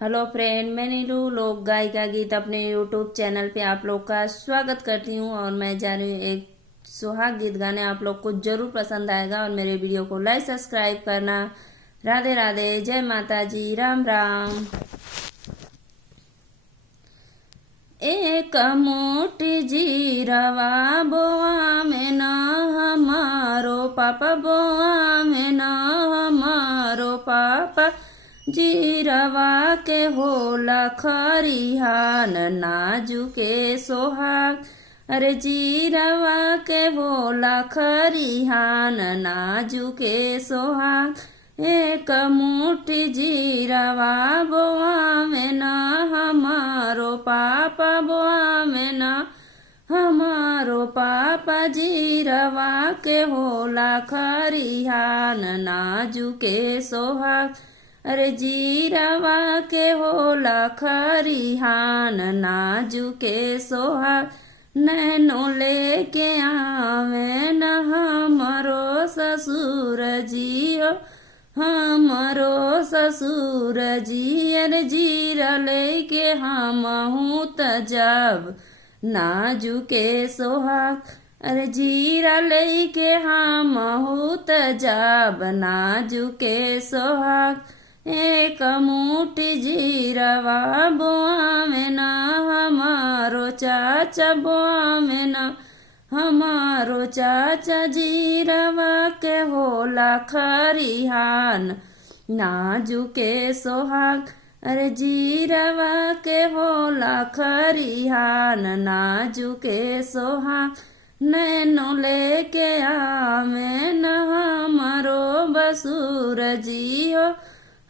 Hello friend, मैं नीलू लोक गायिका गीत अपने यूट्यूब चैनल पे आप लोग का स्वागत करती हूँ। और मैं जा रही हूँ एक सुहाग गीत गाने। आप लोग को जरूर पसंद आएगा और मेरे वीडियो को लाइक सब्सक्राइब करना। राधे राधे, जय माता जी, राम राम। एक मोटी जीरवा बोआ में न हमारो पापा, बोआ में न हमारो पापा। जीरवा के होला खरिहान नाजुके सोहाग। अरे जीरवा के होला खरिहान नाजुके सोहाग। एक मुट्ठी जीरवा बोआ में न हमारो पापा, बोआ में न हमारो पापा। जीरवा के होला खरिहान नाजुके सोहाग। अरे जीरवा के होला खरिहान नाजुके सोहाग। नैनो लेके आवे न हमरो ससुर जियो, हमरो ससुर जी। अरे जीरा लेके हमहू त जब नाजुके सोहाग। अरे जीरा लेके हमहू त जब नाजुके सोहाग। एक मुट्ठी जीरवा बोआ में न हमारो चाचा, बोआ में न हमारो चाचा। जीरवा के होला खरिहान नाजुके सोहाग। अरे जीरवा के होला खरिहान नाजुके सोहाग। नैनो लेके आवे न हमारो बसुर जियो,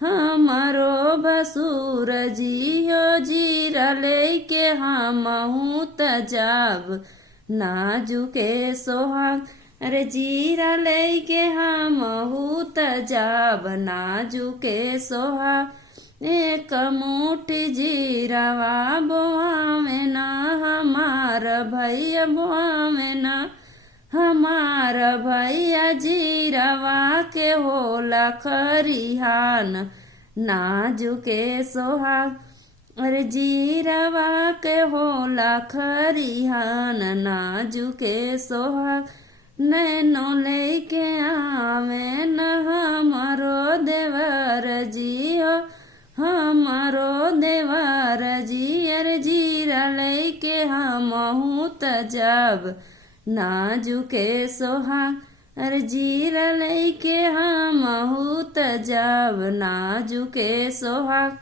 हमारो बसुर जियो। जीरा लेके हमहू त जब नाजुके सोहाग। अरे जीरा लेके हमहू त जब नाजुके सोहाग। एक मुट्ठी जीरवा बोआ में न हमार भैया, बोआ में न हमार भैया। जीरवा के होला खरिहान नाजुके सोहाग। अरे जीरवा के होला खरिहान नाजुके सोहाग। नैनो लेके आवे न हमारो देवर जियो, हमारो देवर जी। अरे जीरा लेके हमहू त जब नाजुके सोहाग। अरे जीरा लेके हमहू त जब नाजुके सोहाग।